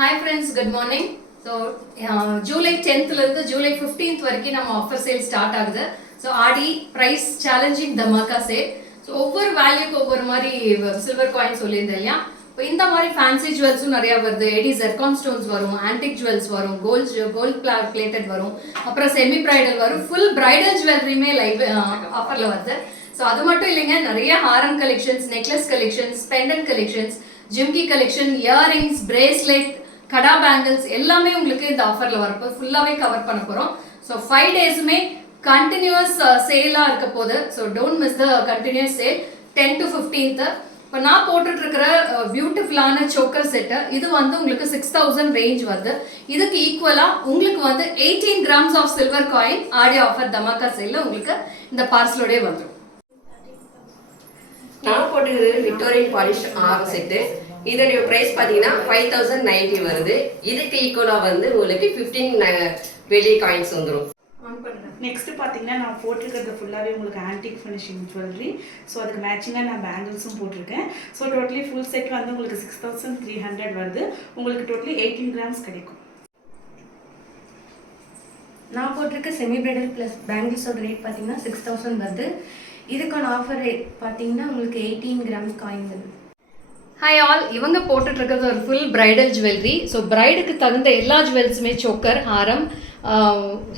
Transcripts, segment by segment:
Hi friends, good morning. So July 10th இருந்து July 15th வரைக்கும் நம்ம ஆஃபர் சேல் ஸ்டார்ட் ஆகுது. So Aadi price challenging dhamaka sale. So ஒவ்வொரு வேல்யூக்கு ஒவ்வொரு மாதிரி சில்வர் காயின் சொல்லியிருந்தேன் இல்லையா. இப்போ இந்த மாதிரி ஃபேன்சி ஜுவல்ஸும் நிறையா வருது. எடி ஜெர்கான் ஸ்டோன்ஸ் வரும், ஆன்டிக் ஜுவல்ஸ் வரும், கோல்ட் பிளேட்டட் வரும், அப்புறம் செமி பிரைடல் வரும், ஃபுல் பிரைடல் ஜுவல்லரியுமே லைவ் ஆஃபரில் வருது. ஸோ அது மட்டும் இல்லைங்க, நிறைய ஹாரம் collections, necklace collections, pendant collections, jhumki collection, earrings, bracelet, கடா பேங்கிள்ஸ் எல்லாமே உங்களுக்கு இந்த ஆஃபரில் வரப்போ ஃபுல்லாகவே கவர் பண்ண போகிறோம். ஸோ 5 டேஸுமே கண்டினியூஸ் சேலாக இருக்க போது. So don't miss the continuous sale 10 to 15th. இப்போ நான் போட்டுட்டு இருக்கிற பியூட்டிஃபுல்லான சோக்கர் செட்டு இது வந்து உங்களுக்கு 6000 ரேஞ்ச் வருது. இதுக்கு ஈக்குவலாக உங்களுக்கு வந்து 18 grams of silver coin Aadi offer dhamaka சேலில் உங்களுக்கு இந்த பார்சலோடய வந்துடும். நான் போட்டுக்கிறது விக்டோரியன் பாலிஷ் ஆரம் செட்டு. இதோடைய ப்ரைஸ் பார்த்தீங்கன்னா 5090 வருது. இதுக்கு ஈக்குவலாக வந்து உங்களுக்கு 15 வெள்ளி காயின்ஸ் வந்துடும். நெக்ஸ்ட் பார்த்தீங்கன்னா நான் போட்டிருக்கிறது ஃபுல்லாகவே உங்களுக்கு ஆன்டிக் ஃபினிஷிங் ஜுவல்லரி. ஸோ அதுக்கு மேட்சிங்காக நான் பேங்கிள்ஸும் போட்டிருக்கேன். ஸோ டோட்டலி ஃபுல் செட் வந்து உங்களுக்கு 6300 வருது. உங்களுக்கு டோட்டலி 18 grams கிடைக்கும். நான் போட்டிருக்க செமி பிரைடல் ப்ளஸ் பேங்கிள்ஸோட ரேட் பார்த்தீங்கன்னா 6000 வருது. இதுக்கான ஆஃபர் ரேட் பார்த்தீங்கன்னா உங்களுக்கு 18 grams காயின் வருது. ஹாய் ஆல், இவங்க போட்டுட்டு இருக்கிறது ஒரு ஃபுல் பிரைடல் ஜுவல்லரி. ஸோ பிரைடுக்கு தகுந்த எல்லா ஜுவல்ஸுமே சோக்கர், ஹாரம்,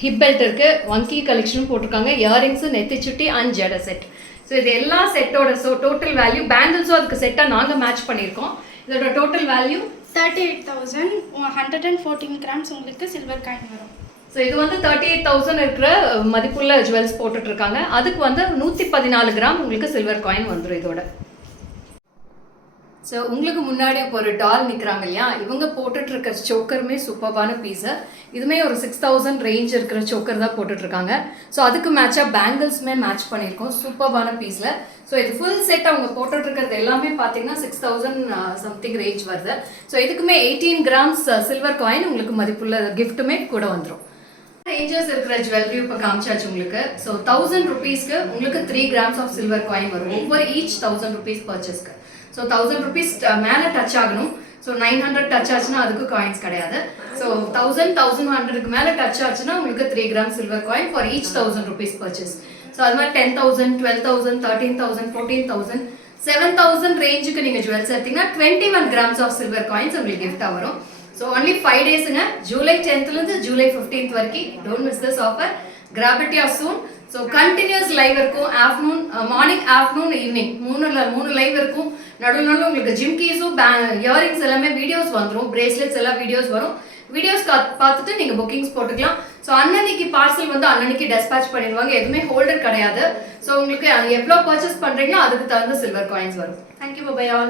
ஹிப் பெல்ட் இருக்குது, வங்கி கலெக்ஷனும் போட்டிருக்காங்க, earrings, நெத்திச்சுட்டி and Jadai set. So இது எல்லா செட்டோட டோட்டல் வேல்யூ, பேங்கிள்ஸும் அதுக்கு செட்டாக நாங்கள் மேட்ச் பண்ணியிருக்கோம். இதோட டோட்டல் வேல்யூ 38,114 grams உங்களுக்கு சில்வர் காயின் வரும். ஸோ இது வந்து 38,000 இருக்கிற மதிப்புள்ள ஜுவல்ஸ் போட்டுட்ருக்காங்க. அதுக்கு வந்து 114 கிராம் உங்களுக்கு சில்வர் காயின் வந்துடும் இதோட. ஸோ உங்களுக்கு முன்னாடி இப்போ ஒரு டால் நிற்கிறாங்க இல்லையா, இவங்க போட்டுட்ருக்க சோக்கருமே சூப்பர்பான பீஸு. இதுவுமே ஒரு 6000 ரேஞ்ச் இருக்கிற சோக்கர் தான் போட்டுட்ருக்காங்க. ஸோ அதுக்கு மேட்சாக பேங்கிள்ஸுமே மேட்ச் பண்ணியிருக்கோம் சூப்பர்பான பீஸில். ஸோ இது ஃபுல் செட் அவங்க போட்டுட்ருக்கிறது எல்லாமே பார்த்தீங்கன்னா 6000 சம்திங் ரேஞ்ச் வருது. ஸோ இதுக்குமே 18 grams சில்வர் காயின் உங்களுக்கு மதிப்புள்ள கிஃப்ட்டுமே கூட வந்துடும். ரேஞ்சஸ் இருக்கிற ஜுவல்லரி இப்போ காமிச்சாச்சு உங்களுக்கு. ஸோ 1000 rupeesக்கு உங்களுக்கு 3 grams ஆஃப் சில்வர் காயின் வரும் ஒவ்வொரு ஈச் 1000 rupees பர்ச்சேஸ்க்கு. ஸோ 1000 rupees மேலே டச் ஆகணும். ஸோ 900 டச் ஆச்சுன்னா அதுக்கு காயின்ஸ் கிடையாது. ஸோ 1100க்கு மேலே டச் ஆச்சுன்னா உங்களுக்கு 3 grams silver coin for each 1000 rupees purchase. So அது மாதிரி 10,000, 12,000, 13,000, 14,000, 7,000 ரேஞ்சுக்கு நீங்கள் ஜுவல்ஸ் எடுத்தீங்கன்னா 21 grams ஆஃப் சில்வர் காயின்ஸ் உங்களுக்கு கிஃப்டாக வரும். ஸோ ஒன்லி 5 டேஸுங்க, July 10th July 15th வரைக்கும். Don't miss this offer, grab it your soon. So continuous live இருக்கும், afternoon, morning, afternoon, evening 3 live இருக்கும். நடுவில் உங்களுக்கு ஜிம்கீஸும் இயரிங்ஸ் எல்லாமே வீடியோஸ் வந்துடும், பிரேஸ்லெட்ஸ் எல்லாம் வீடியோஸ் வரும். வீடியோஸ் பார்த்துட்டு நீங்கள் புக்கிங்ஸ் போட்டுக்கலாம். ஸோ அன்னன்னைக்கு பார்சல் வந்து அன்னன்னைக்கு டெஸ்பேச் பண்ணிடுவாங்க, எதுவுமே ஹோல்டர் கிடையாது. ஸோ உங்களுக்கு எவ்வளோ பர்ச்சேஸ் பண்ணுறீங்களோ அதுக்கு தகுந்த சில்வர் காயின்ஸ் வரும். Thank you, bye all.